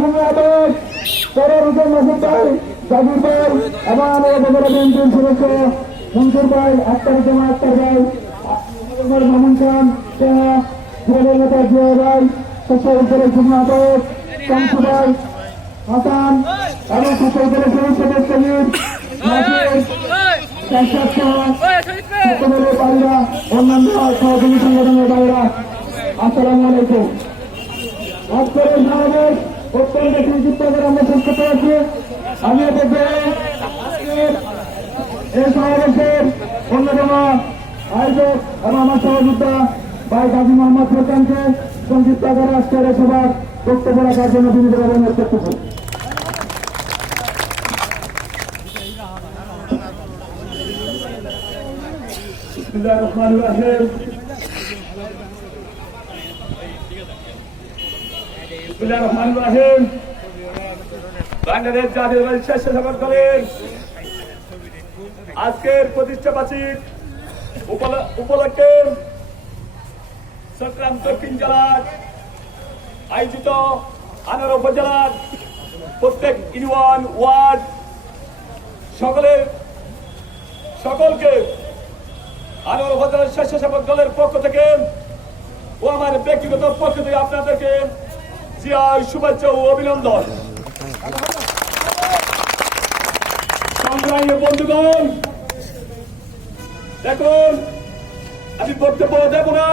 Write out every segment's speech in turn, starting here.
সম্পাদক তরুণ মাসুদ ভাই, জাকির ভাই এবং আমাদের উপজেলা বিএনপির সদস্য মনসুর ভাই, আক্তারুজ্জামান আক্তার ভাই, মামুন খান, যুবদল নেতা জিয়া ভাই, স্বেচ্ছা উপজেলা সম্পাদক শমসু ভাই, হাসান এবং স্বেচ্ছা উপজেলা সদস্য অন্যান্য সহযোগী সংগঠনের বাইরা, আসসালামু আলাইকুম। আজকের এই সমাবেশ অত্যন্ত সংক্ষিপ্ত করে আমরা শেষ করতে পারছি। আমি এই সমাবেশের অন্যতম আয়োজক এবং আমার সহযোদ্ধা ভাই গাজী মোহাম্মদ ফোরকানকে সংক্ষিপ্ত করে আজকের এই সভার বক্তব্য রাখার জন্য বিনীত অনুরোধ করতেছি। বাংলাদেশ জাতীয়তাবাদী স্বেচ্ছাসেবক দলের আজকের প্রতিষ্ঠা বার্ষিক উপলক্ষে চট্টগ্রাম দক্ষিণ জেলার আয়োজিত আনোয়ারা উপজেলার প্রত্যেক ইউনিয়ন ওয়ার্ড সকলকে আনোয়ারা উপজেলার স্বেচ্ছাসেবক দলের পক্ষ থেকে ও আমার ব্যক্তিগত পক্ষ থেকে আপনাদেরকে শুভেচ্ছা ও অভিনন্দন। সংগ্রামী বন্ধুগণ, দেখুন আমি বক্তব্য দেব না।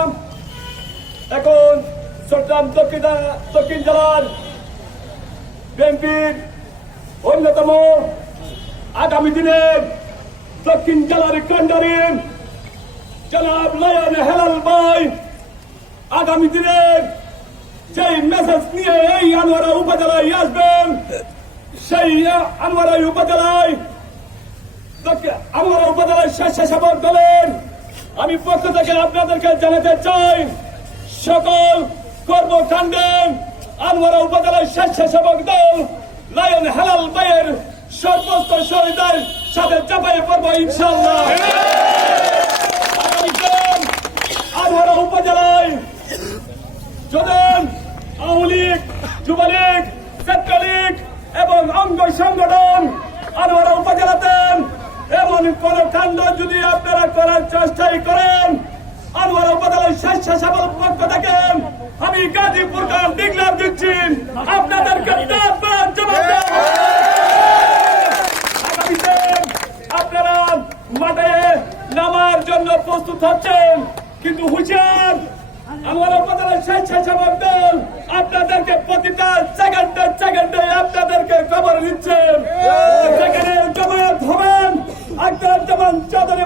এখন চট্টগ্রাম দক্ষিণ জেলার বিএনপির অন্যতম আগামী দিনের দক্ষিণ জেলার কান্ডারি জনাব লায়ন হেলাল ভাই আগামী দিনের সেই মেসেজ নিয়ে এই আনোয়ারা উপজেলায় আসবেন, সেই আনোয়ারা উপজেলায় স্বেচ্ছাসেবক দলের আমি পক্ষ থেকে আপনাদেরকে জানাতে চাই, সকল কর্মকাণ্ডে আনোয়ারা উপজেলার স্বেচ্ছাসেবক দল লায়ন হেলাল ভাইয়ের সর্বোচ্চ সহযোগিতার সাথে চাপাই পড়বো ইনশাআল্লাহ। আনোয়ারা উপজেলায় যদি আওয়ামী লীগ, যুবলীগ, ছাত্রলীগ এবং অঙ্গ সংগঠন আনোয়ারা উপজেলাতে এমন কোন কাণ্ড যদি আপনারা করার চেষ্টাই করেন, আনোয়ারা উপজেলার স্বেচ্ছাসেবক পক্ষ থেকে আমি গাজীপুর খান ডিক্লার দিচ্ছি, আপনাদেরকে আপনারা মাঠে নামার জন্য প্রস্তুত হচ্ছেন, কিন্তু হুঁশিয়ার আনোয়ারা উপজেলার স্বেচ্ছাসেবক দল আপনাদেরকে প্রতিটা সেকেন্ডে আপনাদেরকে খবর দিচ্ছেন। সেখানে জমায়েত হবেন আক্তারুজ্জামান চৌধুরী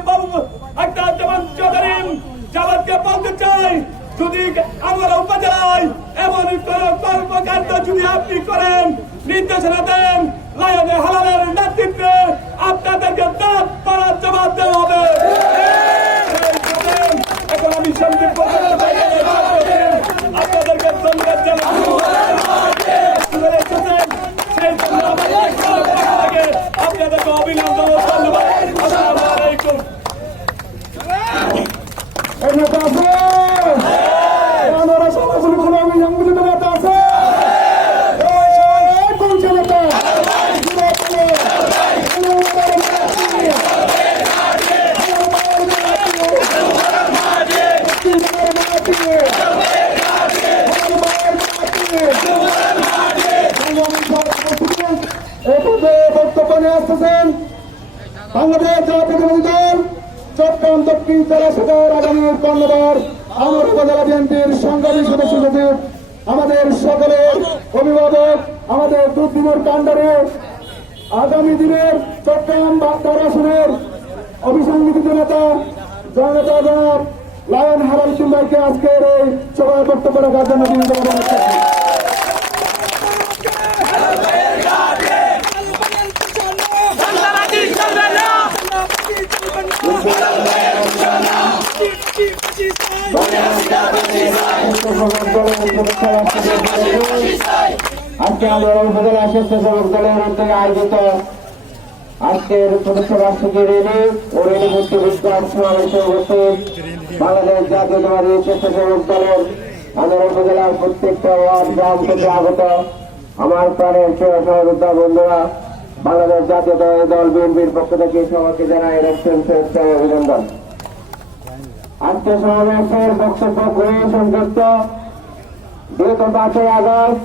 জামাতকে বলতে চাই, যদি আনোয়ারা উপজেলায় এমন কোন কর্মকাণ্ড যদি আপনি করেন, নির্দেশনা দেন, লায়ন হেলালের নেতৃত্বে আপনাদেরকে দাঁত পাড়ার জবাব দেওয়া হবে। এখন আমি সংক্ষিপ্ত আপনাদেরকে ধন্যবাদ আপনাদেরকে অভিনন্দন ও ধন্যবাদ। আসসালামু আলাইকুম। বক্তব্য নিয়ে আসতেছেন বাংলাদেশ জাতীয়তাবাদী দল চট্টগ্রাম দক্ষিণ জেলা শাখার আগামী কর্ণধার আনোয়ারা উপজেলা বিএনপির সংগ্রামী সদস্য সচিব, আমাদের সকলের অভিভাবক, আমাদের দুর্দিনের কাণ্ডারে আগামী দিনের চট্টগ্রাম বাগদার আসনের অভিসংবিধিত নেতা জননেতা জনাব লায়ন হেলাল ভাইকে আজকের এই সভায় বক্তব্য রাখার জন্য আজকে আনোয়ারা উপজেলা স্বেচ্ছাসেবক দলের উদ্যোগে আয়োজিত আজকের প্রতিষ্ঠা বার্ষিকী র্যালি ও র্যালি ভর্তি বিজ্ঞান সমাবেশে উপস্থিত বাংলাদেশ জাতীয়তাবাদী স্বেচ্ছাসেবক দলের আনোয়ারা উপজেলার প্রত্যেকটা ওয়ার্ড গ্রাম থেকে আগত আমার প্রাণের সহযোদ্ধা বন্ধুরা, বাংলাদেশ জাতীয় দল বিএনপির পক্ষ থেকে সবাইকে জানাই শুভেচ্ছা ও অভিনন্দন। আজকে সমাবেশের বক্তব্য খুবই সংক্ষিপ্ত। বিগত 5ই আগস্ট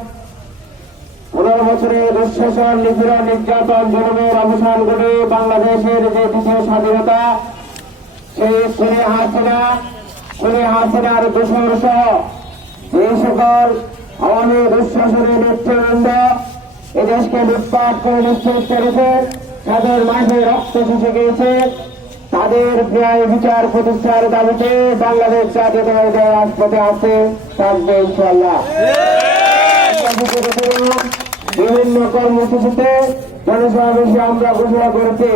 15 বছরের দুঃশাসন, নিপীড়ন, নির্যাতন, জুলুমের অবসান করে বাংলাদেশের যে দ্বিতীয় স্বাধীনতা, সেই খুনে হাসিনার দোষর সহ যে সকল আওয়ামী দুঃশাসনের নেতৃবৃন্দ এদেশকে লুটপাট করে নিশ্চিত করেছে, তাদের মাঝে রক্ত শুষে গিয়েছে, তাদের ন্যায় বিচার প্রতিষ্ঠার দাবিতে বাংলাদেশ জাতীয় দল রাজপথে আছে, থাকবে ইনশাআল্লাহ। বিভিন্ন কর্মসূচিতে জনসমাবেশে আমরা ঘোষণা করেছি,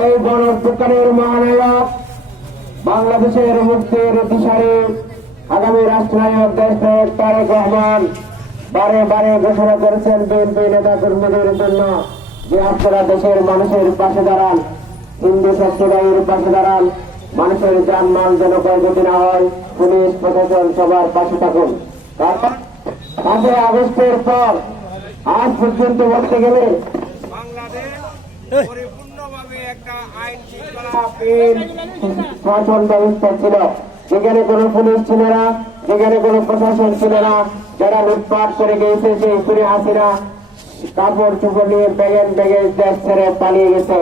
এই গণঅভ্যুত্থানের মহানায়ক, বাংলাদেশের মুক্তির দিশারি আগামী রাষ্ট্রনায়ক দেশনায়ক তারেক রহমান বারে বারে ঘোষণা করেছেন বিএনপি নেতা কর্মীদের জন্য যে আপনারা দেশের মানুষের পাশে দাঁড়ান, হিন্দু সম্প্রদায়ের পাশে দাঁড়ান, মানুষের জানমাল যেন ক্ষয়ক্ষতি না হয়, পুলিশ প্রশাসন সবার পাশে থাকুন। কারণ 5ই আগস্টের পর আজ পর্যন্ত বলতে গেলে পরিপূর্ণভাবে একটা আইন শৃঙ্খলা শাসন ব্যবস্থা ছিল, যেখানে কোনো পুলিশ ছিল না, যেখানে কোনো প্রশাসন ছিল না। যারা লুটপাট করে গিয়েছে সেই খুনে হাসিনা কাপড় চোপড় নিয়ে ব্যাগেন ব্যাগেজ দেশ ছেড়ে পালিয়ে গেছে।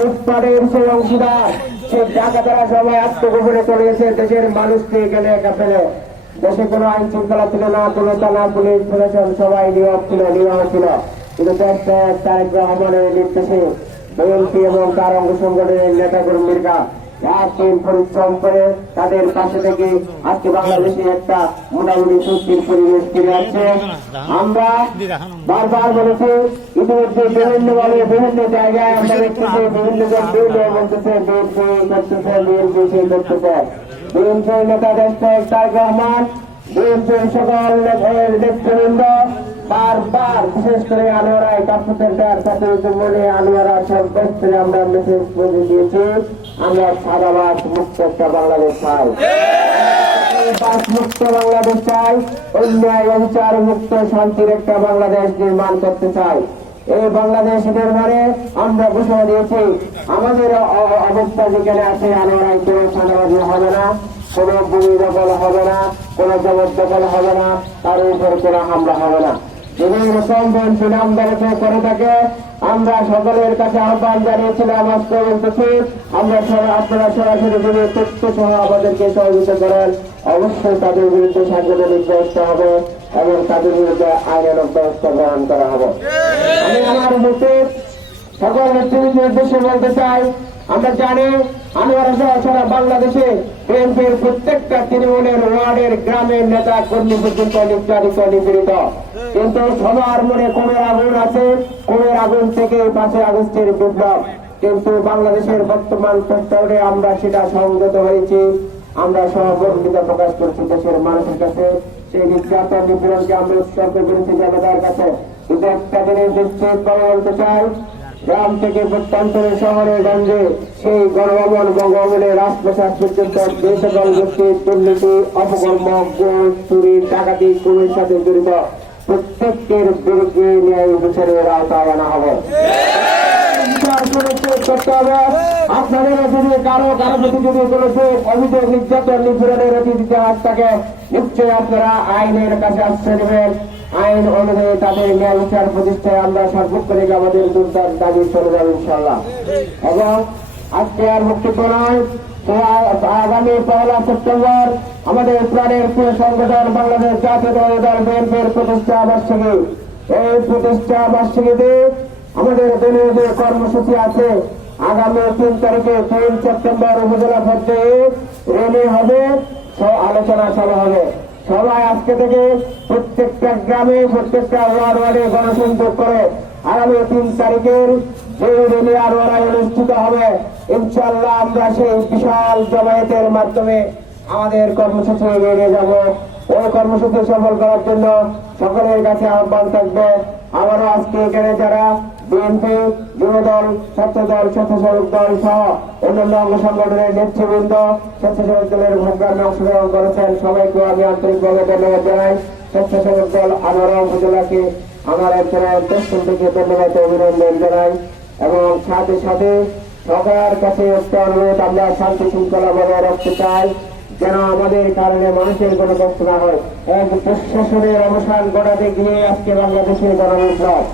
লুটপাটের সেই অংশীদার, সে ডাকাতেরা সবাই আত্মগোপনে চলে গেছে দেশের মানুষকে এখানে একা ফেলে। দেশে কোনো আইন শৃঙ্খলা ছিল না, কোনো থানা পুলিশ প্রশাসন সবাই নিয়োগ ছিল। কিন্তু দেশনায়ক তারেক রহমানের নির্দেশে বিএনপি এবং তার অঙ্গ সংগঠনের নেতা কর্মীরা রাত-দিন পরিশ্রম করে তাদের পাশে থেকে আজকে বাংলাদেশে একটা মোটামুটি সুস্থির পরিবেশ ফিরে আসছে। আমরা বারবার বলেছি, ইতিমধ্যে বিভিন্নভাবে বিভিন্ন জায়গায় আমরা দেখতেছি, বিভিন্ন জন বলতেছে বিএনপি করতেছে, বিএনপি সেই করতেছে। বিএনপির নেতা দেশনায়ক তারেক রহমান, বিএনপির সকল নেতৃবৃন্দ বারবার, বিশেষ করে আনোয়ারায় কাপ্য সেন্টার ছাত্রী আনোয়ারা সব ক্ষেত্রে আমরা মেসেজ পৌঁছে দিয়েছি, আমরা সাদাবাস মুক্ত একটা বাংলাদেশ চাই, মুক্ত বাংলাদেশ চাই, অন্যায় অবিচার মুক্ত শান্তির একটা বাংলাদেশ নির্মাণ করতে চাই। এই বাংলাদেশ নির্মাণে আমরা ঘোষণা দিয়েছি, আমাদের অবস্থা যেখানে আছে আনোয়ারায় কোনো সাদাবাজি হবে না, কোন ভূমি দখল হবে না, কোন জবরদখল হবে না, তার উপর কোন হামলা হবে না। যদি এরকম বিএনপি নামদারিতে করে থাকে, আমরা সকলের কাছে আহ্বান জানিয়েছিলাম, আজকে বলতেছি, আপনারা সরাসরি যদি তথ্য সহ আমাদেরকে সহযোগিতা করেন, অবশ্যই তাদের বিরুদ্ধে সাংগঠনিক ব্যবস্থা হবে এবং তাদের বিরুদ্ধে আইনানুগ ব্যবস্থা গ্রহণ করা হবে। আমি আমার উপস্থিত সকল নেতৃবৃন্দের উদ্দেশ্যে বলতে চাই, আমরা জানি আনোয়ারা সহ সারা বাংলাদেশে বিএনপির প্রত্যেকটা তৃণমূলের ওয়ার্ডের গ্রামের নেতা কর্মী পর্যন্ত নির্যাতিত, নিপীড়িত, কিন্তু সবার মনে কোনের আগুন আছে। কোনের আগুন থেকে 5ই আগস্টের বিপ্লব, কিন্তু বাংলাদেশের বর্তমান প্রেক্ষাপটে আমরা সেটা সংযত হয়েছি, আমরা সহমর্মিতা প্রকাশ করছি দেশের মানুষের কাছে। সেই নির্যাতন নিপীড়নকে আমরা উৎসর্গ করেছি জনতার কাছে। কিন্তু একটা জিনিস নিশ্চিতভাবে বলতে চাই, গ্রাম থেকে প্রত্যন্তরের শহরে গঞ্জে সেই গণভবন বঙ্গভবনের রাজপ্রসাদ পর্যন্ত যে সকল ব্যক্তি দুর্নীতি, অপকর্ম, ঘুষ, চুরি, ডাকাতি, খুনের সাথে জড়িত প্রত্যেকের বিরুদ্ধে ন্যায় বিচারের আওতায় আনা হবে। করতে হবে। আপনাদের যদি কারো প্রতি যদি কোনো অভিযোগ নির্যাতন নিপীড়নের অতীতে হাত থাকে, নিশ্চয়ই আপনারা আইনের কাছে আশ্রয় নেবেন। আইন অনুযায়ী তাদের ন্যায় বিচার প্রতিষ্ঠায় আমরা সর্বোপরি আমাদের দুর্দার দাবি চলে যাবে ইনশাআল্লাহ। এবং আজকে আর বক্তব্য নয়, আগামী 1 সেপ্টেম্বর আমাদের প্রাণের প্রিয় সংগঠন বাংলাদেশ জাতীয় দল বিএনপির প্রতিষ্ঠা বার্ষিকী। এই প্রতিষ্ঠা বার্ষিকীতে আমাদের দলীয় যে কর্মসূচি আছে, আগামী 3 তারিখে 3 সেপ্টেম্বর উপজেলা পর্যায়ে র্যালি হবে, আলোচনা সভা হবে। সবাই আজকে থেকে প্রত্যেকটা গ্রামে, প্রত্যেকটা ওয়ার্ডে গণসংযোগ করে আগামী 3 তারিখের যে র্যালি আনোয়ারায় অনুষ্ঠিত হবে, ইনশাআল্লাহ আমরা সেই বিশাল জমায়েতের মাধ্যমে আমাদের কর্মসূচি এগিয়ে যাব। ওই কর্মসূচি সফল করার জন্য সকলের কাছে আহ্বান থাকবে, আমারও আজকে এখানে যারা বিএনপি, যুবদল, ছাত্রদল, স্বেচ্ছাসেবক দল সহ অন্যান্য অঙ্গ সংগঠনের নেতৃবৃন্দ স্বেচ্ছাসেবক দলের প্রোগ্রামে অংশগ্রহণ করেছেন, সবাইকে আমি আন্তরিকভাবে ধন্যবাদ জানাই। স্বেচ্ছাসেবক দল আনোয়ারা উপজেলাকে আমার অঞ্চলের পশ্চিম থেকে ধন্যবাদ ও অভিনন্দন জানাই এবং সাথে সাথে সবার কাছে একটা অনুরোধ, আমরা শান্তি শৃঙ্খলা বজায় রাখতে চাই যেন আমাদের কারণে মানুষের কোনো কষ্ট না হয়। এক প্রশাসনের অবসান ঘটাতে গিয়ে আজকে বাংলাদেশের গণবিপ্লব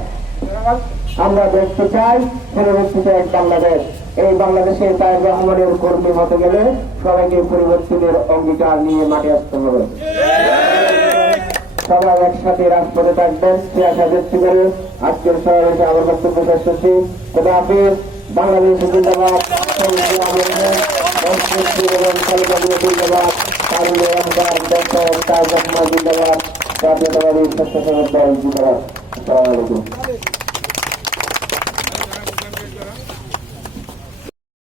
আমরা দেখতে চাই, পরিবর্তিত এক বাংলাদেশ। এই বাংলাদেশের তারেক রহমানের কর্মী হতে গেলে সবাইকে পরিবর্তনের অঙ্গীকার নিয়ে মাঠে আসতে হবে। সবাই একসাথে রাজপথে থাকবেন, সে আশা ব্যক্ত করে আজকের সমাবেশে আমার বক্তব্য শেষ করছি। তবে হাফিজ। বাংলাদেশ জিন্দাবাদ, জিন্দাবাদ, জিন্দাবাদ, জাতীয়তাবাদী স্বেচ্ছাসেবক দল জিন্দাবাদ। আসসালামু আলাইকুম।